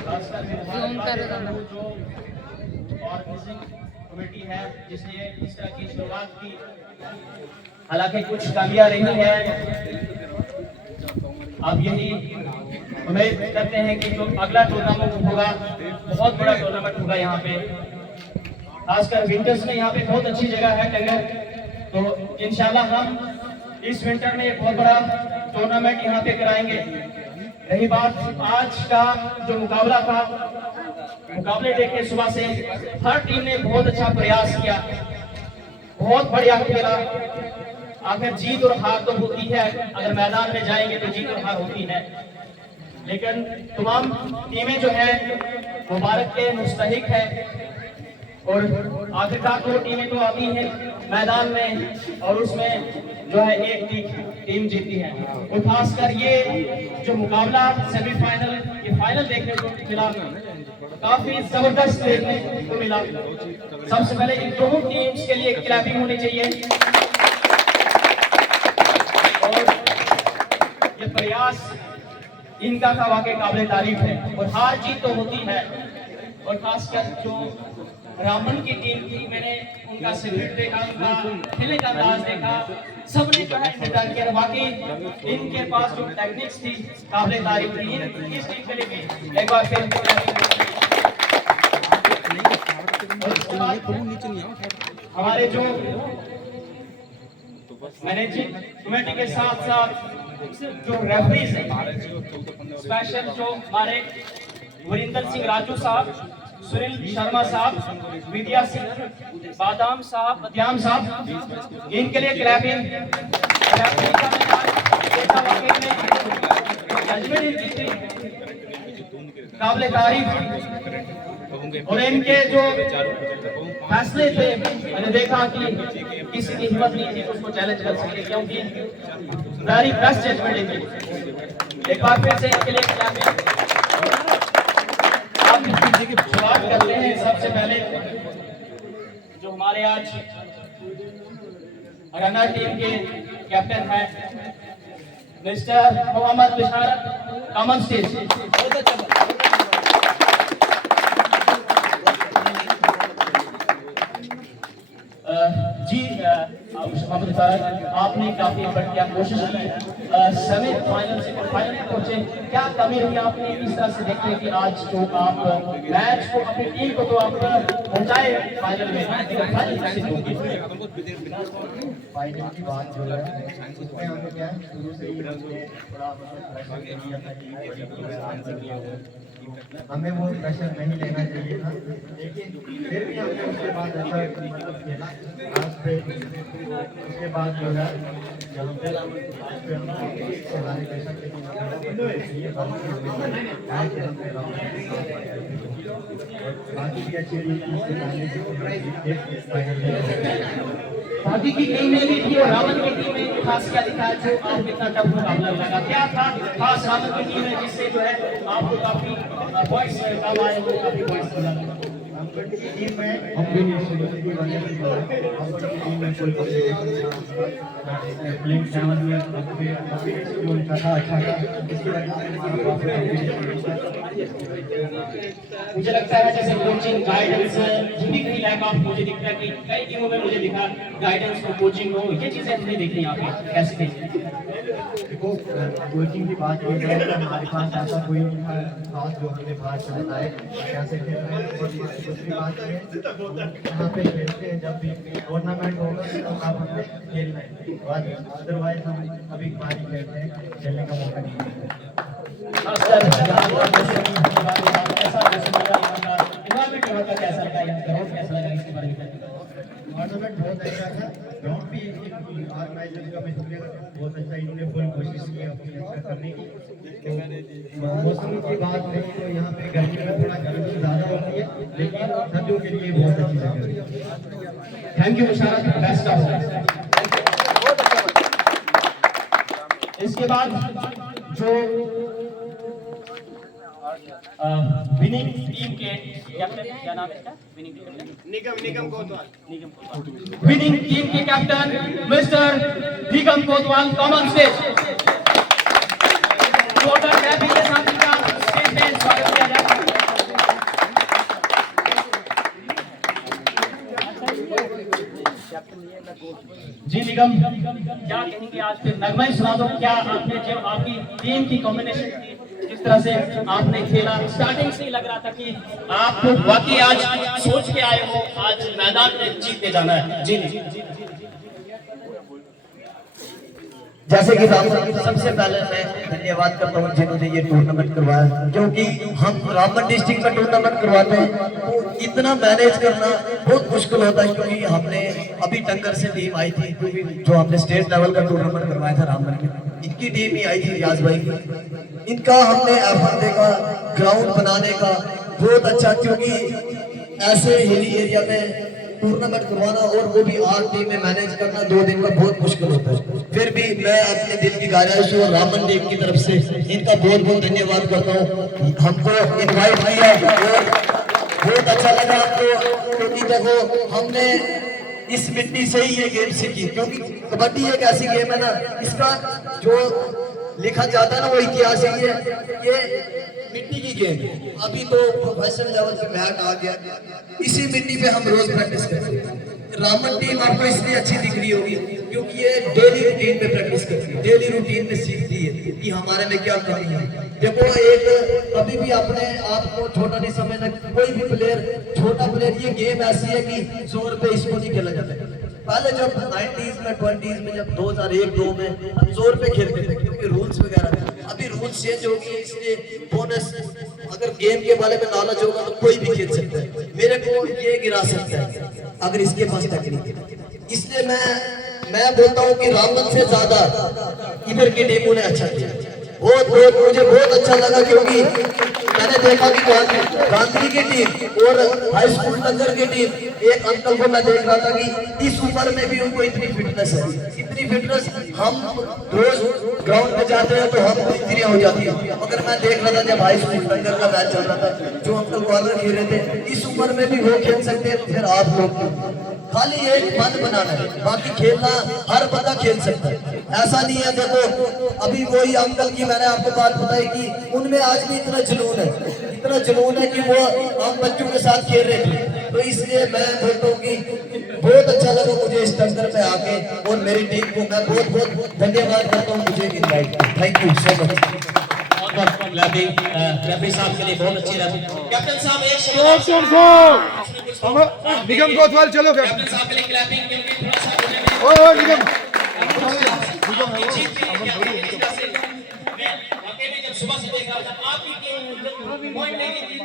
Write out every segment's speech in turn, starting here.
खासकर जो organising committee है जिसने इस तरह की शुरुआत की, हालांकि कुछ कमियां रही है। अब यही उम्मीद करते हैं कि जो अगला टूर्नामेंट होगा बहुत बड़ा टूर्नामेंट होगा यहाँ पे, खासकर विंटर्स में यहाँ पे बहुत अच्छी जगह है टंगर, तो इंशाल्लाह हम इस विंटर में एक बहुत बड़ा टूर्नामेंट यहाँ पे कराएंगे। रही बात आज का जो मुकाबला था, मुकाबले देखे सुबह से हर टीम ने बहुत अच्छा प्रयास किया, बहुत बढ़िया खेला। आखिर जीत और हार तो होती है, अगर मैदान में जाएंगे तो जीत और हार होती है, लेकिन तमाम टीमें जो है मुबारक के मुस्तहिक है और आखिरकार दो टीमें तो आती हैं मैदान में और उसमें जो है एक टीम जीती है। और खासकर ये जो मुकाबला सेमीफाइनल ये फाइनल देखने को मिला, काफी जबरदस्त देखने को मिला। सबसे पहले इन दोनों टीम्स के लिए क्लैपिंग होनी चाहिए और ये प्रयास इनका का वाकई काबिल तारीफ है। और हार जीत तो होती है, और खासकर जो रामन की टीम थी, मैंने उनका सिगरेट देखा, उनका खेलने का अंदाज देखा, सबने जो है इंतजार किया। बाकी इनके पास जो टेक्निक्स थी काबिल तारीफ थी। इस टीम के लिए एक बार फिर हमारे जो मैनेजिंग कमेटी के साथ साथ जो रेफरीज हैं, स्पेशल जो हमारे वरिंदर सिंह राजू साहब, सुनील शर्मा साहब, विद्या सिंह बादाम साहब, बदयाम साहब, इनके लिए क्लैपिंग। काबिल तारीफ। और इनके जो फैसले थे, मैंने देखा कि किसी की हिम्मत नहीं थी उसको चैलेंज कर सके, क्योंकि वेरी बेस्ट जजमेंट थी। एक बार फिर से इनके लिए क्लैपिंग। शुरुआत करते हैं सबसे पहले जो हमारे आज रनर टीम के कैप्टन हैं मिस्टर मोहम्मद बिशारत, कॉमन स्टेज। जी आपने काफी बढ़िया कोशिश की, सेमीफाइनल से फाइनल में पहुंचे, क्या कमी रही आपने इस तरह से देखते कि आज तो आप मैच को अपनी टीम को तो आप पहुंचाए फाइनल में, फाइनल की बात जो है उसमें हमें क्या है शुरू से ही हमें वो प्रेशर नहीं लेना चाहिए था, लेकिन फिर भी हमने उसके बाद ऐसा मतलब खेला। उसके बाद जो है हमारे प्रेशर बाकी भी अच्छी बाकी की टीम ने भी थी और रावण की टीम ने खास क्या दिखाया जो आपको इतना टफ मुकाबला लगा, क्या था खास रावण की टीम है जिससे जो है आपको काफी पॉइंट्स कम आए, वो काफी पॉइंट्स मिला? टीम में हम भी यूनिवर्सिटी वाले टीम में कोई प्लेइंग 7 में जो उनका था अच्छा था, इसकी वजह से मुझे लगता है जैसे कोचिंग गाइडेंस ये भी कहीं लैक ऑफ मुझे दिखता है कि कई टीमों में मुझे दिखा गाइडेंस को कोचिंग हो, ये चीजें हमने देखी यहाँ पे कैसे देखी? देखो कोचिंग की बात की जाए तो हमारे पास ऐसा कोई खास जो हमें बात चलता है कैसे खेल रहे हैं, और दूसरी बात है यहाँ पे खेलते हैं जब भी टूर्नामेंट होगा तो आप हमें खेलना है, अदरवाइज हम कभी बारी खेलते हैं, खेलने का मौका नहीं मिलता। टूर्नामेंट बहुत अच्छा था, ग्राउंड भी ऑर्गेनाइजर का मैं शुक्रिया करता हूँ, बहुत अच्छा इन्होंने फुल कोशिश की अपनी अच्छा करने की। तो मौसम की बात रही तो यहाँ पे गर्मी में थोड़ा गर्मी ज़्यादा होती है, लेकिन सर्दियों के लिए बहुत अच्छी जगह है। Thank you Musharrat, best of. इसके बाद जो विनिंग टीम के कैप्टन, क्या नाम है इसका? विनिंग टीम का निगम कोतवाल। विनिंग टीम के कैप्टन मिस्टर निगम कोतवाल, कॉमन स्टेज। टोटल के साथ इनका स्टेज में स्वागत किया जाए। निगम, क्या कहेंगे आज फिर नगमा ही सुना दो, क्या आपने जो आपकी टीम की कॉम्बिनेशन थी, जिस तरह से आपने खेला, स्टार्टिंग से ही लग रहा था कि आपको वाकई आज सोच के आए हो आज मैदान में जीतने जाना है। जी जी, जैसे कि सबसे पहले मैं धन्यवाद करता हूँ जिन्होंने ये टूर्नामेंट करवाया, क्योंकि हम रामबन डिस्ट्रिक्ट में टूर्नामेंट करवाते हैं तो इतना मैनेज करना बहुत मुश्किल होता है, क्योंकि हमने अभी टंकर से टीम आई थी, क्योंकि जो हमने स्टेट लेवल का टूर्नामेंट करवाया था रामबन में, इनकी टीम ही आई थी रियाज भाई की। इनका हमने एफर्ट देखा ग्राउंड बनाने का बहुत अच्छा, क्योंकि ऐसे हिली एरिया में टूर्नामेंट करवाना और वो भी 8 टीम में मैनेज करना 2 दिन का बहुत मुश्किल होता है। फिर भी मैं अपने दिल की गहराई और रामबन टीम की तरफ से इनका बहुत बहुत धन्यवाद करता हूँ। हमको इनवाइट किया और बहुत अच्छा लगा हमको, क्योंकि देखो हमने इस मिट्टी से ही ये गेम सीखी, क्योंकि कबड्डी एक ऐसी गेम है ना, इसका जो लिखा जाता है ना वो इतिहास ही है, ये मिट्टी की गेम है। अभी तो प्रोफेशनल लेवल पे मैच आ गया, इसी मिट्टी पे हम रोज प्रैक्टिस करते हैं। रामबन टीम आपको इसलिए अच्छी दिख रही होगी क्योंकि ये डेली रूटीन में प्रैक्टिस करती है, डेली रूटीन में सीखती है कि हमारे में क्या कमी है। देखो एक कभी भी अपने आप को छोटा नहीं समझना, कोई भी प्लेयर छोटा प्लेयर, ये गेम ऐसी है कि 100 रुपए इसको नहीं खेला जाता। पहले जब 90s में 20s में जब 2001-2 में हम 100 रुपए खेलते थे, क्योंकि रूल्स वगैरह, अभी रूल्स चेंज हो गए, इसलिए बोनस अगर गेम के बारे में नॉलेज होगा तो कोई भी खेल सकता है, मेरे को ये गिरा सकता है अगर इसके पास टेक्निक। इसलिए मैं बोलता हूँ कि रामबन से ज्यादा इधर की टीमों ने अच्छा किया, बहुत मुझे बहुत अच्छा लगा, क्योंकि मैंने देखा कि गांधी की टीम और हाई स्कूल टंकर की टीम, एक अंकल को मैं देख रहा था कि इस उम्र में भी उनको इतनी फिटनेस है, इतनी फिटनेस। हम रोज ग्राउंड पे जाते हैं तो हम इंजरी हो जाती है, मगर मैं देख रहा था जब हाई स्कूल टंकर का मैच चल रहा था, जो अंकल वालर खेल रहे थे, इस उम्र में भी वो खेल सकते हैं, फिर आप लोग खाली एक मन बनाना है, बाकी खेलना हर बंदा खेल सकता है, ऐसा नहीं है। देखो अभी वही अंकल की मैंने आपको बात बताई कि उनमें आज भी इतना जुनून है कि वो हम बच्चों के साथ खेल रहे थे। तो इसलिए मैं बोलता हूँ कि बहुत अच्छा लगा मुझे इस टंकर पे आके, और मेरी टीम को मैं बहुत बहुत धन्यवाद करता हूँ मुझे इनवाइट किया। Thank you so much. Rafi साहब के लिए बहुत अच्छी रफी। कैप्टन साहब एक निगम कोतवाल चलो कैप्टन साहब के लिए क्लैपिंग, क्योंकि थोड़ा सा बोलने में ओ निगम जीत के लिए मैं वाकई में जब सुबह से देख रहा था आपकी टीम पॉइंट नहीं लेती थी,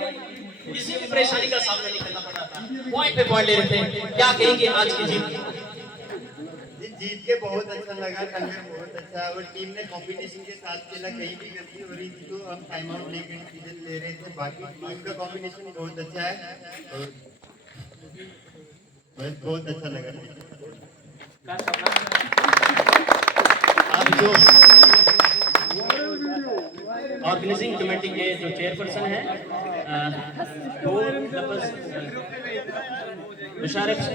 किसी भी परेशानी का सामना नहीं करना पड़ रहा था, पॉइंट पे पॉइंट ले रहे थे। क्या कहेंगे आज की जीत के बहुत अच्छा लगा, टंकर बहुत अच्छा है, और टीम ने कंपटीशन के साथ खेला, कहीं भी गलती हो रही थी तो हम टाइम आउट लेकर डिसीजन ले रहे थे। बाकी टीम का कॉम्बिनेशन बहुत अच्छा है और बस बहुत अच्छा लगा। अब जो ऑर्गेनाइजिंग कमेटी के जो चेयरपर्सन हैं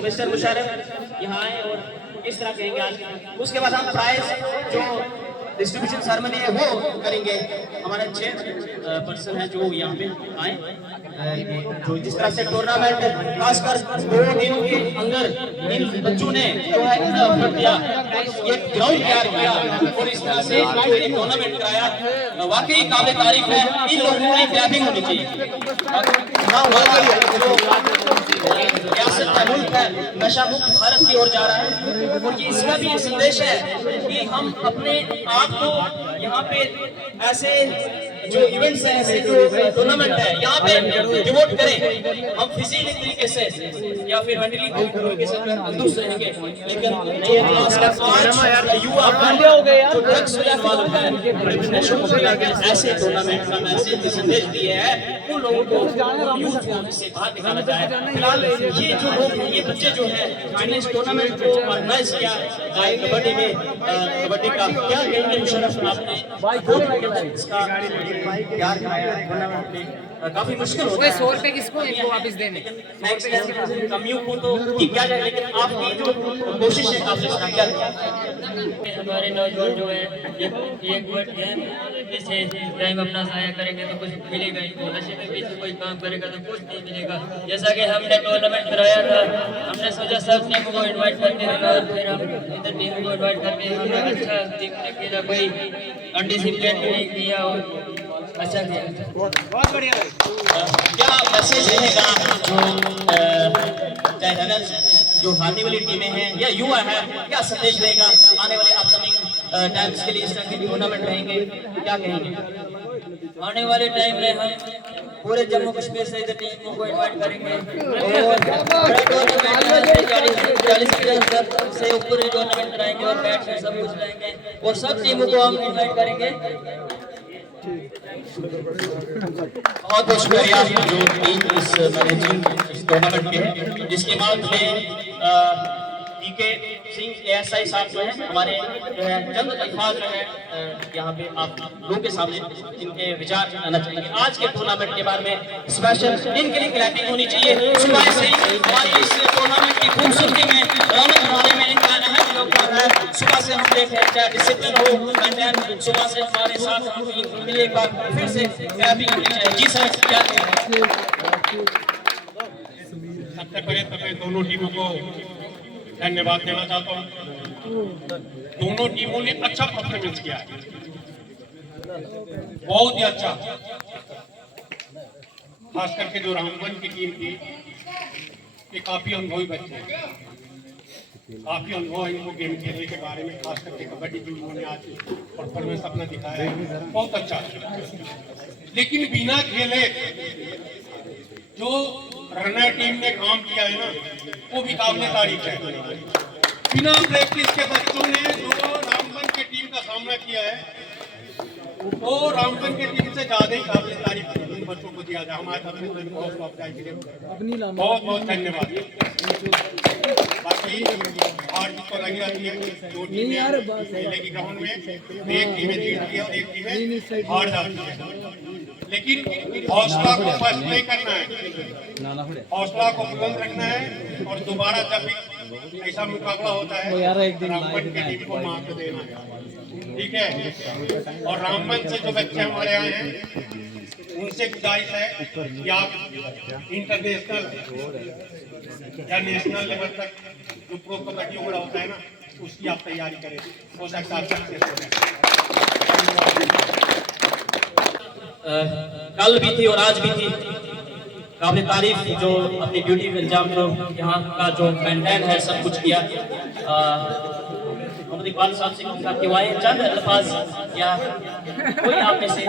मिस्टर मुशर्रफ यहाँ आए और इस तरह कहेंगे आज। उसके बाद हम प्राइज जो डिस्ट्रीब्यूशन सेरेमनी है वो करेंगे। हमारे चेयरपर्सन है जो यहाँ पे आए, जो जिस तरह से टूर्नामेंट खासकर 2 दिनों के अंदर इन बच्चों ने जो है दिया, ये ग्राउंड तैयार किया और इस तरह से टूर्नामेंट कराया, वाकई काबिल तारीफ है। इन लोगों की क्लैपिंग होनी चाहिए। रियासत का मुल्क है, नशा मुक्त भारत की ओर जा रहा है, और ये इसका भी संदेश है कि हम अपने आप को यहाँ पे ऐसे जो इवेंट्स हैं, ऐसे जो टूर्नामेंट है यहाँ पे डिवोट करें। हम फिजिकली तरीके से या फिर मेंटली तरीके से तंदुरुस्त रहेंगे, लेकिन आज युवा जो ड्रग्स में इन्वॉल्व है, ऐसे टूर्नामेंट का मैसेज संदेश दिए है उन लोगों को, यूथ को से बाहर निकाला जाए। फिलहाल ये जो लोग हैं, ये बच्चे जो है जिन्होंने इस टूर्नामेंट को ऑर्गेनाइज किया कबड्डी में, कबड्डी का क्या कहेंगे मुशर्रफ आपने इसका तैयार कराया टूर्नामेंट में काफी मुश्किल होता है। 100 रुपए किसको इनको वापस देने? कमियों को तो ठीक किया जाए, लेकिन आपकी जो कोशिश है काफी क्या हमारे नौजवान जो है एक वर्ड है, जैसे टाइम अपना ज़ाया करेंगे तो कुछ मिलेगा ही, नशे के पीछे कोई काम करेगा तो कुछ नहीं मिलेगा। जैसा कि हमने टूर्नामेंट कराया था, हमने सोचा सब टीमों को इनवाइट करते हैं और फिर हम इधर टीम को इनवाइट करते हैं। हमने अच्छा देखने के लिए कोई अनडिसिप्लिन नहीं किया और अच्छा किया। बहुत बढ़िया। क्या मैसेज रहेगा जो रनर्स जो हारने वाली टीमें हैं या युवा है, क्या संदेश रहेगा आने वाले अपकमिंग टाइम्स के लिए? इस तरह के टूर्नामेंट रहेंगे, क्या कहेंगे? आने वाले टाइम में हम पूरे जम्मू कश्मीर से इधर टीमों को इनवाइट करेंगे और 40,000 से ऊपर टूर्नामेंट कराएंगे और बैट से सब कुछ लाएंगे और सब टीमों को हम इनवाइट करेंगे। बहुत बहुत शुक्रिया जो टीम इस मैनेजिंग इस टूर्नामेंट के है, जिसके बाद में पीके सिंह एएसआई साहब जो है हमारे जो है चंद अल्फाज जो है यहाँ पे आप लोगों के सामने इनके विचार आना चाहिए। आज के टूर्नामेंट के बारे में स्पेशल इनके लिए क्लैपिंग होनी चाहिए। सुबह से हमारी इस टूर्नामेंट की खूबसूरती में रौनक बढ़ाने में इनका अहम योगदान है। सुबह से हम देख रहे हैं चाहे डिसिप्लिन हो मेंटेन, सुबह से हमारे साथ हम इनके लिए एक बार फिर से क्लैपिंग होनी चाहिए। जी सर, क्या सबसे पहले तो मैं दोनों टीमों को धन्यवाद देना चाहता हूँ। दोनों टीमों ने अच्छा परफॉर्मेंस किया है, बहुत ही अच्छा। खास करके जो रामबन की टीम थी, ये काफी अनुभवी बच्चे हैं, काफी अनुभव है इनको गेम खेलने के बारे में। खास करके कबड्डी टीमों ने आज परफॉर्मेंस अपना दिखाया है, बहुत अच्छा। लेकिन बिना खेले जो रनर टीम ने काम किया है ना, वो भी काबिल तारीफ है। बिना प्रैक्टिस के बच्चों ने जो रामबन की टीम का सामना किया है, वो रामबन की टीम से ज्यादा ही काबिल तारीफ इन बच्चों को दिया जाए। हमारे तरफ से हौसला अफजाई के लिए बहुत बहुत धन्यवाद। बाकी हार जीत तो लगी रहती है, दो टीमें खेलेगी ग्राउंड में, एक टीमें जीतती है और एक टीमें हार जाती है। लेकिन हौसला को फर्स्ट नहीं करना है, हौसला को बुलंद रखना है और दोबारा जब भी ऐसा मुकाबला होता है रामबन की टीम को मात देना है, ठीक है। और रामबन से जो बच्चे हमारे आए हैं, उनसे गुजारिश है कि आप इंटरनेशनल या नेशनल लेवल तक जो प्रो कबड्डी वगैरह होता है ना, उसकी आप तैयारी करें, हो सकता है सक्सेस हो जाए। कल भी थी और आज भी थी काबिल तारीफ जो अपनी ड्यूटी अंजाम जो यहाँ का जो मेंटेन है सब कुछ किया। मोहम्मद इकबाल साहब से कहूँगा कि वाहे चंद अल्फाज या कोई आप में से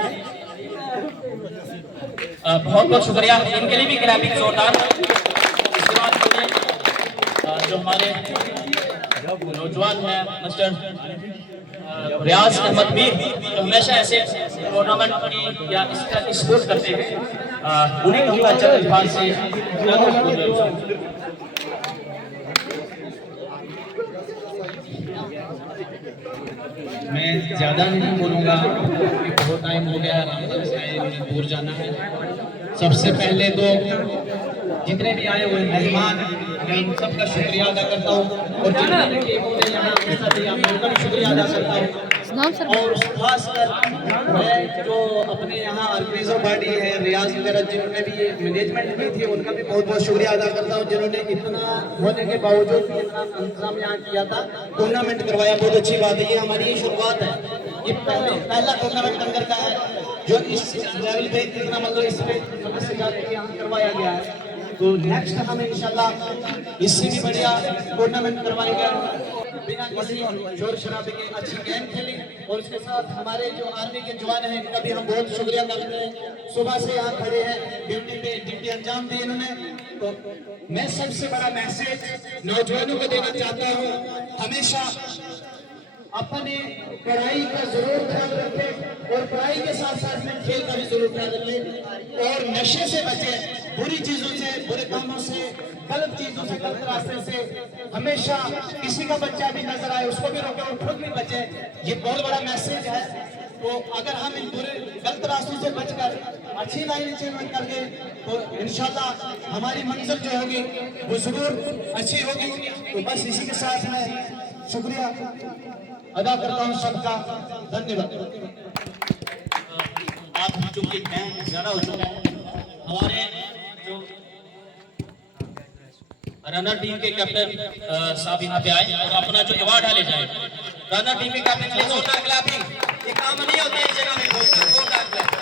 बहुत बहुत शुक्रिया, इनके लिए भी क्लैपिंग जोरदार। इसके बाद मुझे जो हमारे नौजवान है मिस्टर रियाज अहमद मीर, जो हमेशा ऐसे टूर्नामेंट की या इस तरह की स्पोर्ट करते हैं, उन्हें कहूँगा चंद अल्फाज से। मैं ज़्यादा नहीं बोलूँगा क्योंकि बहुत टाइम हो गया है, रामबन से मुझे दूर जाना है। सबसे पहले तो जितने भी आए हुए मेहमान, मैं इन सब का शुक्रिया अदा करता हूँ और जितने टीमों ने यहाँ हिस्सा लिया मैं उनका भी शुक्रिया अदा करता हूँ। और खासकर मैं जो अपने यहाँ ऑर्गेनाइजर बॉडी है रियाज वगैरह, जिन्होंने भी ये मैनेजमेंट की थी, उनका भी बहुत बहुत शुक्रिया अदा करता हूँ, जिन्होंने इतना होने के बावजूद भी इतना इंतजाम यहाँ किया था, टूर्नामेंट करवाया। बहुत अच्छी बात है, ये हमारी शुरुआत है, ये पहला टूर्नामेंट अंदर का है जो इस लेवल पे इतना मतलब इस पे सदस्य जाके यहाँ करवाया गया है। तो नेक्स्ट हम इंशाल्लाह इससे भी बढ़िया टूर्नामेंट करवाएंगे, बिना किसी शोर शराबे के अच्छी गेम खेली। और उसके साथ हमारे जो आर्मी के जवान हैं, इनका भी हम बहुत शुक्रिया करते हैं, सुबह से यहाँ खड़े हैं, ड्यूटी पे ड्यूटी अंजाम दी इन्होंने। तो मैं सबसे बड़ा मैसेज नौजवानों को देना चाहता हूँ, हमेशा अपने पढ़ाई का जरूर ख्याल रखें और पढ़ाई के साथ साथ में खेल का भी जरूर ख्याल रखें और नशे से बचें, बुरी चीजों से, बुरे कामों से, गलत चीजों से, गलत रास्ते से। हमेशा किसी का बच्चा भी नजर आए उसको भी रोके और खुद भी बचे। ये बहुत बड़ा मैसेज है। तो अगर हम इन बुरे गलत रास्तों से बचकर अच्छी लाइन अचीवमेंट कर गए तो इंशाल्लाह हमारी मंजिल जो होगी वो जरूर अच्छी होगी। तो बस इसी के साथ मैं शुक्रिया अदा करता हूँ सबका, धन्यवाद। आप चूंकि टाइम ज्यादा हो चुका है, हमारे जो रनर टीम के कैप्टन साहब यहाँ पे आए और अपना जो अवार्ड ले जाए। रनर टीम के कैप्टन के लिए जोरदार क्लैपिंग। ये काम नहीं होता है इस जगह में, जोरदार क्लैपिंग।